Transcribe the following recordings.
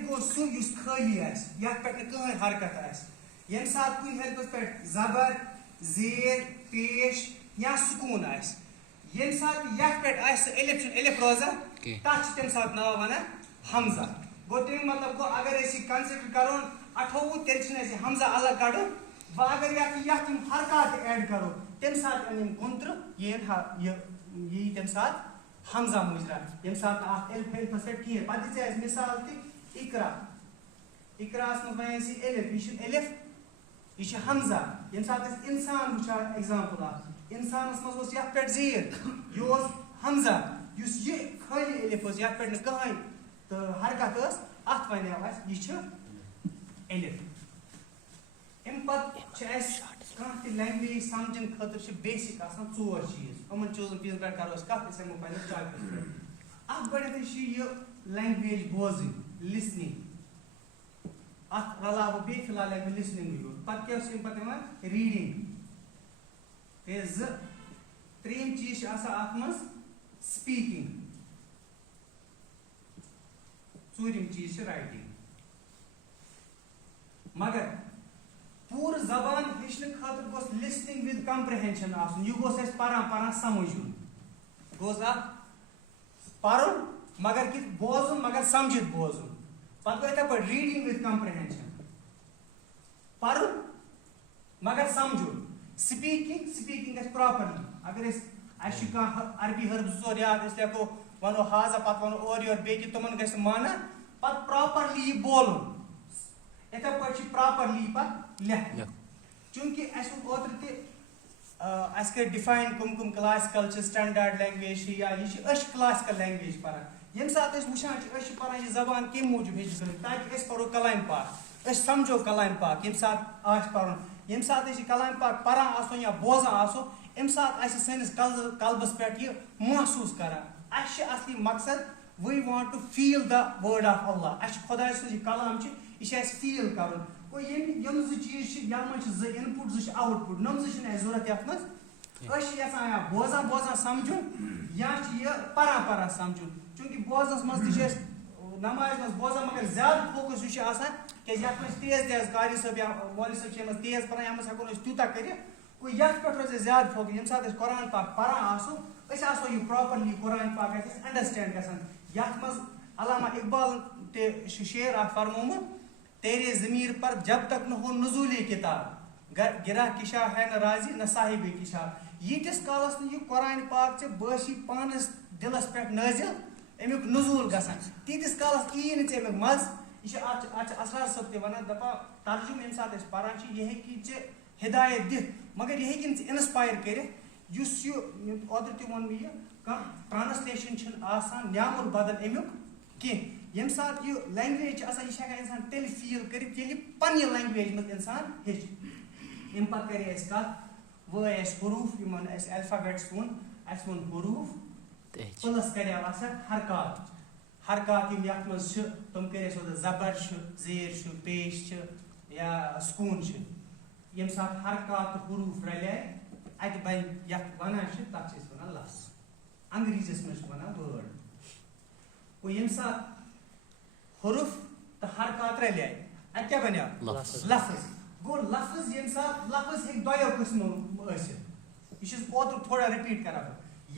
Elif go su yus khali as. Yat pet ne kahin harkat as. Yem saat kun helpus pet zabar, zir, pesh ya sukun as. Yem saat yat pet as elif roza. Tach tem saat naw wana hamza. Go tem matlab go agar ऐसी consider करो 28 tension ऐसे हमजा अलग काटो व अगर या तुम हरकत ऐड करो तम साथ अनिम गुंत्र ये तम साथ हमजा मुजरा यम साथ आख एल फेल फसेट की है पादी से मिसाल ती इकरा में वैसे सी एलिफ ये हमजा यम साथ इंसान बुचा एग्जांपल आ इंसान में was या पेट जीर योस हमजा युस ये खाली एलिफ या पेट न कहां तो हरकत अस अथ वने आवाज ये Elif. Impact chess can't the language समझन खतर basic आसान चोर चीज हमन चोजन पीस पर करो इसका इसे हम पहले स्टार्ट करते हैं अब बड़े थे ये language बोझिंग listening अत रलाव बे फिलहाल है listening भी हो पत क्या उसके पते में reading तेज तीन चीज आसा आत्मस speaking चोरिम चीज writing मगर पूर जबान हिचन खातर गोस लिसनिंग विद कॉम्प्रिहेंशन आसन यु गोस एस परान समझुन गोस आ परुन मगर कि बोजुन मगर समझित बोजुन पत गो पर रीडिंग विद कॉम्प्रिहेंशन परुन मगर समझुन स्पीकिंग एस प्रॉपर्ली अगर एस अशिका अरबी हर्ब जोर याद इस लेको वनो हाजा पत वनो और बे कि तुमन गस माना पत प्रॉपर्ली बोलुन इतना पढ़ी प्रॉपर्ली पर लेख चूंकि ऐसे ओत्र ते ऐसे डिफाइन कुम क्लासिकल स्टैंडर्ड लैंग्वेज या ये अश क्लासिकल लैंग्वेज पर यम साथ अस वुचान अश परान ये जबान के मूजब हेज ताकि अस परो कलाम पाक अस समझो कलाम पाक यम साथ आश परुन यम साथ अस कलाम पाक परान आसो या बोझान आसो यम साथ अस सनिस कल्बस पे ये महसूस करान अश असली मकसद we want to feel the word of Allah अश खुदा सु कलाम ये फील कर चीज या इनपुट जो आउटपुट नम जरूरत ये बोजान समझुन या परान समझुन चूंकि बोजनस मज नमाज मज बोजान मगर ज्यादा फोकस क्या तेज कारी सब या मौलवी सब तेज परान ये हेको तूता कर पे रोजे ज्यादा फोकस ये साथ कुरान पाक परान आसो यह प्रॉपर्ली कुरान पाक अंडरस्टैंड गज अल्लामा इकबाल ते शेर फरमोमुत तेरे ज़मीर पर जब तक न हो नुज़ूल किताब गिरा किशा है न राजी न साहिब किशा यीटिस कालस न यह कुरान पाक चे बाशी पानस दिलस पे नाजिल अमुक नुज़ूल गसान तीतिस कालस यी न चे मज यह असरार सब ते वनान दपा तर्जुम यम साथ परान यह हेकि चे हिदायत दित मगर यह हेकि इंस्पायर कर युस यह ओत्र ते वोन मे ट्रांसलेशन आसान न्यामुर बदल अमुक कह यम साथ यह लैंग्वेज यह इंसान तेल फील कर पन्ने लैंग्वेज मज इंसान हेच अम पे कर कत वो हरूफ इन अल्फाबेट्स वो हरूफ प्लस कर हरकत यथ मज तुम कर जबर जेर पेश या सुकून यम साथ हरकत हरूफ रले अत बन यथ वनान तथ वन लफ्ज अंग्रेजीस मज वन वर्ड वो यम साथ हरूफ तो हरकत रले अत क्या बन लफ्ज गो लफ्ज यम साथ लफ्ज हे दो किस्म यह ओत्र थोड़ा रिपीट कर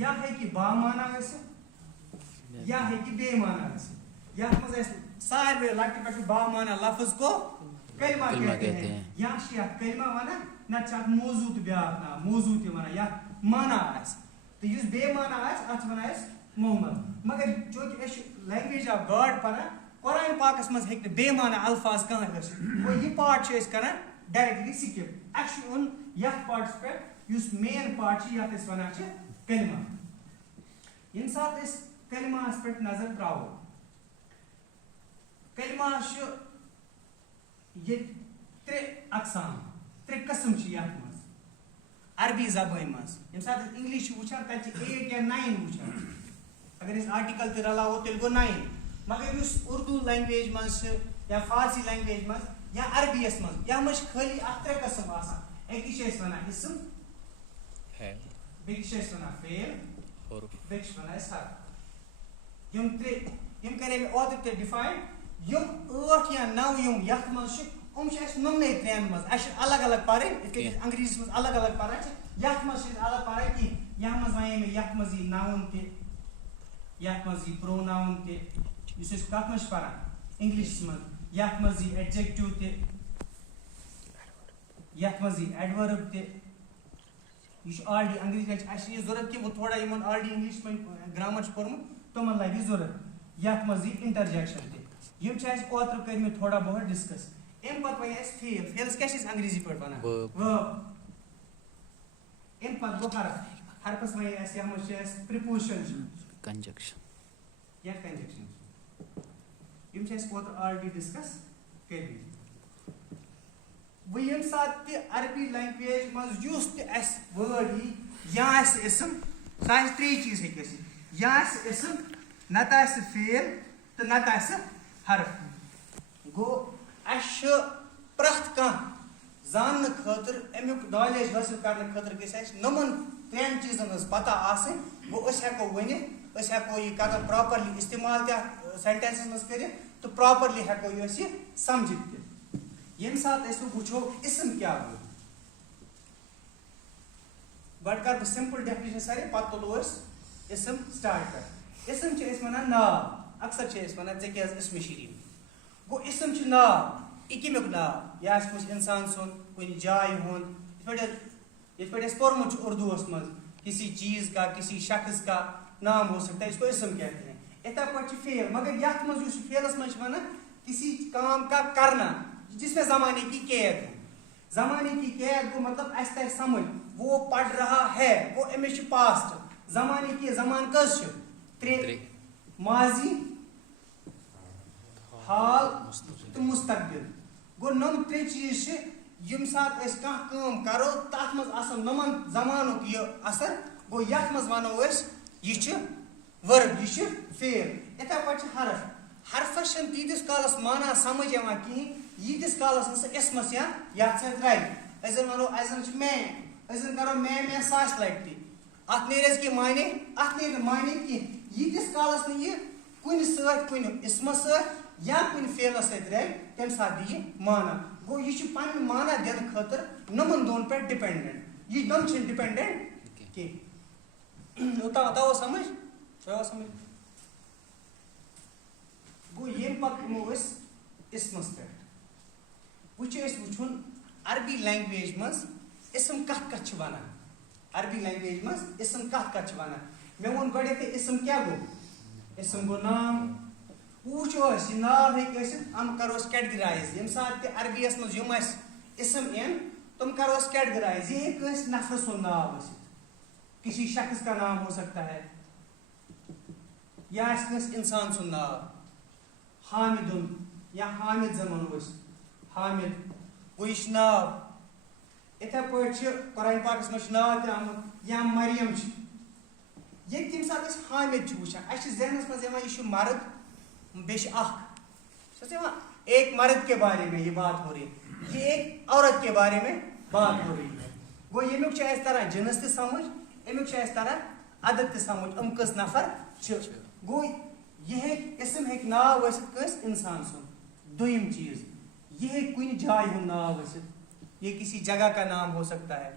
या है कि बामाना या है कि बेमाना यथ मज सारे लकट पे बामाना लफ्ज को कलमा कहते हैं या कलमा वन ना मौजू तो ब्या ना मौजू वन या माना तो इस बेमाना अत वन मोहम्मद मगर चूंकि लैंग्वेज ऑफ गॉड पढ़ा कुरान पाकस मज हेक बेमाना अल्फाज कह वो यह पार्ट कर डायरेक्टली स्किप अस ओन यथ पार्टस पे युस मेन पार्ट यथ वन कलमा यम साथ कलमास पे नजर त्रावो कलमा ये त्रे अकसाम त्रे कस्म यथ मज अरबी जबान मज यम साथ इंग्लिश वुचान तत 8 या 9 वुचान अगर आर्टिकल ते रलावो तेल गो 9 मगर युस उर्दू लैंग्वेज मज या फारसी लैंग्वेज मज या अरबीस मज या मज खाली त्रे कस्म आसान एक वन इसम बेस वन फेल बेस वन हर यम करे ओत्र ते डिफाइन यम 8 या 9 यम यथ मज नमने त्रेन मज अलग अलग पारे अंग्रेजी मज अलग अलग पारा यथ मज अलग पारा कि यह मज वे मे यथ मज नाउन ते यथ मज प्रोनाउन ते कत मज पारा इंग्लिश मज यथ मज एडजेक्टिव ते यथ मज एडवर्ब ते ऑलरेडी अंग्रेजी ये जरूरत कि वो थोड़ा इन ऑलरेडी इंग्लिश में ग्रामर पोर्मुत तमन लगे जरूरत यथ मज इंटरजेक्शन ते यम ओत्र कर थोड़ा बहुत डिस्कस अम पे वे फेल फेलस क्या अंग्रेजी पे वन वर्ब अम पे गो हरफ हरफस वे यह प्रीपोजिशन कंजक्शन या कंजक्शन यम ओत्र ऑलरेडी डिस्कस कर वो यम साथ अरबी लैंग्वेज मज वर्ड या इसम सह त्रे चीज हे या इसम नत फेल तो नत हरफ गो प्रथ जान खतर अमुक नॉलेज हासिल करने खतर गस नमन त्रेन चीजन पता गो हेको वन हेको यह कदम प्रॉपरली इस्तेमाल सेंटेंस मज कर तो प्रॉपरली हेको यह समझित ये सात वो इसम क्या गो गो कर सिंपल डेफिनेशन सारे पे तुलो इसम स्टार्ट कर इसम वन नाव अक्सर वन ऐ क्या इसम शरीफ गो इसम नाव इकमिक नाव या इंसान सुन कुछ जाय ये पोर्मुत उर्दूस मज किसी चीज का किसी शख्स का नाम हो सकता है इसको इसम कहते हैं इतना पे फेल मगर यथ मज फेलस मज वन किसी काम का करना जिसमें जमाने की कैद हो जमाने की कैद को मतलब ऐसा तय समझ वो पढ़ रहा है वो अमिश पास्ट जमाने की जमान कस त्रे माजी हाल तो मुस्तकबिल गो नम त्रे चीज यम सात कम करो तथ मज नमन जमानुक यह असर गो यथ मज वनो यह वर्ब यह फेल इथे पे हरफ हरफस तीतिस कालस माना समझ कहीं यीतिस कालस इसमस या यथ राय अजन वनो अजन मैं अजन करो मैं 100 लटि अत नेर कि माने अत नेर माने कि यीतिस कालस यह कुन कुन इसमस या कुन फेलस राय तम साथ दी माना गो यह पन माना दिन खतर नमन दोन पे डिपेंडेंट यह नम डिपेंडेंट कह तो समझ गो ये पे इसमस पे वो अरबी लैंग्वेज मज इसम कत वन अरबी लैंग्वेज मज इसम कत वन मे वो गो इसम क्या गो इसम गो नाम वो नाव हम करो कैटगराइज ये सात अरबीस मज यम इसम इन तुम करो कैटगराइज ये नफर सुन नाव किसी शख्स का नाम हो सकता है या इंसान सुन नाव हामिदुन या हामिद जन वनो हामिद वो यह नाव इथे पे कुरान पाक मज नाव आमुत या मरियम ये तम सात हामिद वुचान जहनस मज यह मर्द बे एक मर्द के बारे में ये बात हो रही है ये एक औरत के बारे में बात हो रही है गो यमुक तरह जिनस त समझ अमुक तरह अदद त समझ कस नफर गो यह इसम हे नाव वस इंसान सुन दोम चीज यह कुन जाय हूं नाव वस ये किसी जगह का नाम हो सकता है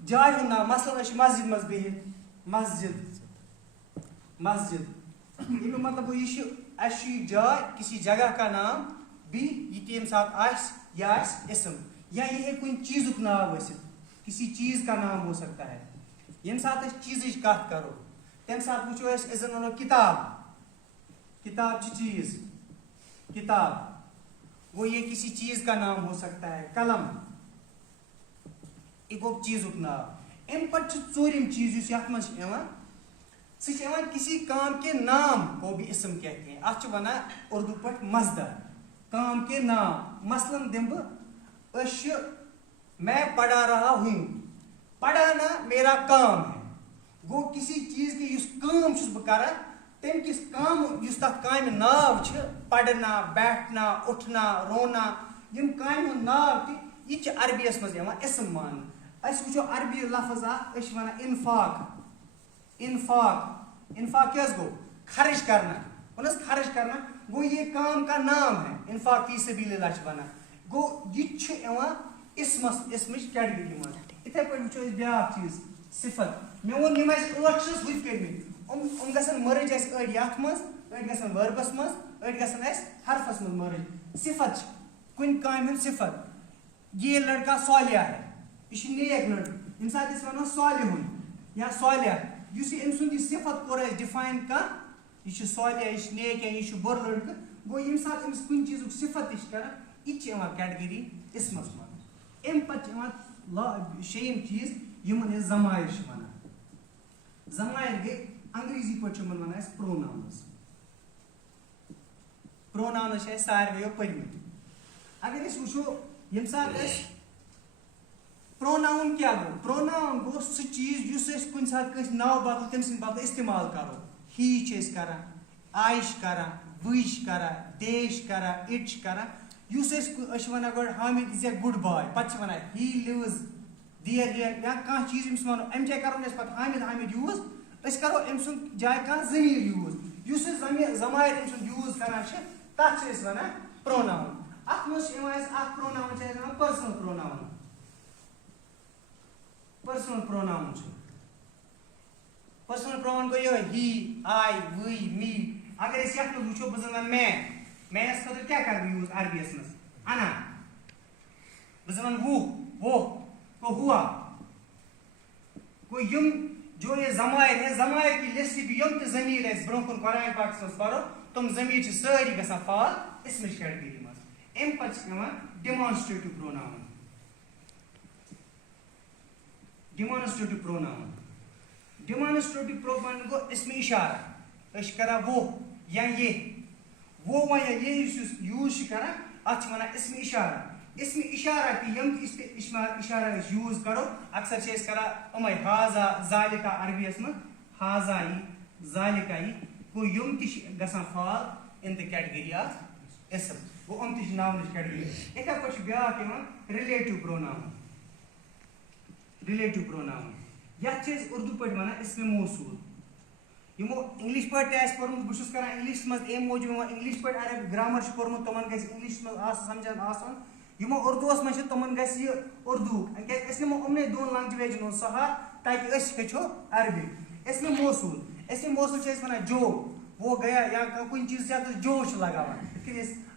जाय हूं नाम मसलन मस्जिद मज बिहित मस्जिद मस्जिद ये मतलब वो यह जाय किसी जगह का नाम भी ये तम साथ इसम या यह कुन चीजुक नाव वस किसी चीज का नाम हो सकता है यम साथ चीज कत करो तम साथ वो अजन वनो किताब किताब चीज किताब वो ये किसी चीज का नाम हो सकता है कलम एक चीजुक नाव अम पे चोरिम चीज किसी काम के नाम को भी इसम कहते हैं अत वन उर्दू पे मजदर काम के नाम मसलन दिम मैं पढ़ा रहा हूँ पढ़ाना मेरा काम है गो किसी चीज के काम बह कर तम किस काम काम नाव पढ़ना बैठना उठना रोना यम काम नाव तह अरबियस मज इसम मान वो अरबी लफ्ज वन इन्फाक इन्फाक इन्फाक क्या गो खर्च करना खर्च करना गो जैसे काम का नाम है, इंफाक फी सबीलिल्लाह वनान गो यह इसमच कैटेगरी मन इथे पे ब्या चीज सिफत मे वो हुत कर गसन मर्ज अड़ यथ मज अड़ गसन वर्बस मज अड़ गसन हरफस मज मर्ज सिफत कुन काम हन सिफत ये लड़का सालिया है यह नेक लड़का यम सात वनो सालिहुन या सालिया अम सुंद सिफत कोर डिफाइन कह यह सालिया यह नेक यह बुर लड़का गो यम सात अमिस कुन चीज सिफत कर यह कैटेगरी इसमस मन अम पे शेम चीज यमन जमायर वन जमायर गई अंग्रेजी पे वन प्रोनाउन्स प्रोनाउन्स सारे पढ़मित अगर वो यम सात प्रोनाउन क्या गो प्रोनाउन गो सह चीज कुन सात नाव बदल तम सद बदल इस्तेमाल करो ही कर आयश कर विश कर देश कर इच कर वन गो Hamid is a good boy पे वन ही लिव्स देयर हियर या कह चीज अम्स वो अम जाए करो पे हामिद हामिद यूज करो अम सुंद जाए कह जमीर यूज जमायर अम सुंद यूज कर तथ वन प्रोनाउन अत pronoun personal pronoun personal pronoun गो यह ही आई वी मी अगर वो बन मैन मैनस खुद क्या कर यूज अरबियस मज अना बन वो हुआ गो जो ये जमायर है जमायर की लिस्ट यम तमीर ब्रो कुरान पाक पढ़ो तुम जमीर सारी ग फाल इसमिश कैटेगरी मज अम पे डिमॉन्स्ट्रेटिव प्रोनाउन डिमॉन्स्ट्रेटिव प्रोनाउन गो इसमें इशारा करा वो या ये वो या ये यूज कर अत वन इसमें इशारा कि यम इशारा यूज करो अक्सर करा अमे हाजा जालिका अरबियस में हाजा जालिका गो यम ग फाल इन द कैटेगरी ऑफ इसम गो अम नाव कैटेगरी इथे पे ब्या रिलेटिव प्रोनाउन यथ उर्दू पे वन इसमें मौसूल यमो इंग्लिश पे पोर्मुत बहुत कर इंग्लिश मज अम मूजूब इंग्लिश पे अरब ग्रामर पोर्मुत तमन ग इंग्लिश मज समझान आसान यमो उर्दूस मज तमन ग उर्दू क्या उमने दोन लैंग्वेजन हूँ सहार ताकि हेचो अरबिक इसमें मौसूल वन जो वो गया या कुछ चीज जो लगान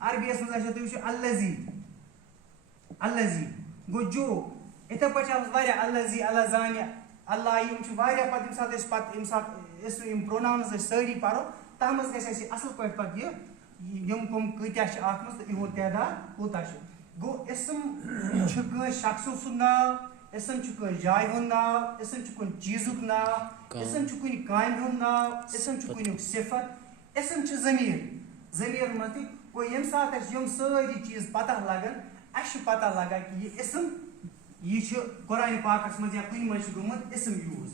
अरबियस मज अल्लजी अल्लजी गो जो इथे पे अल्लजी अल्लाह जान अल्लाह पे प्रोनाउन्स सारी पढ़ो तथ मज ग असल पे यम कत्या इहुद तदाद कूत गो इसम शख्स सुंद नाव इसम जाय हुंद नाव इसम चीजुक नाव इसम कुन काम हुंद नाव इसम कुन सिफत इसम जमीर मत गो यम सात यम सारी चीज पता लगन पता लगा कि यह इसम यह कुरान पाकस मज या कुन मज गोमुत इसम यूज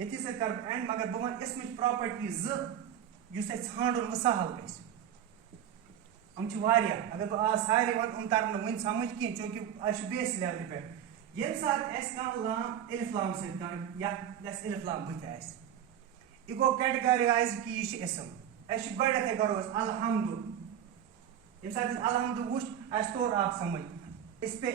ये सर कर एंड मगर बह वन इसम प्रॉपर्टी ज़ांडन वो सहल अगर बह आज सारे वन तर वन समझ कह चूंकि बेस लेवल पे ये सात लाम इलिफ लाम सलिफ लाम बुत यह गो कैटेगराइज कि यह इसम गए करो अलहमदु ये सात अलहमदु वो तोर आप समझ इस पे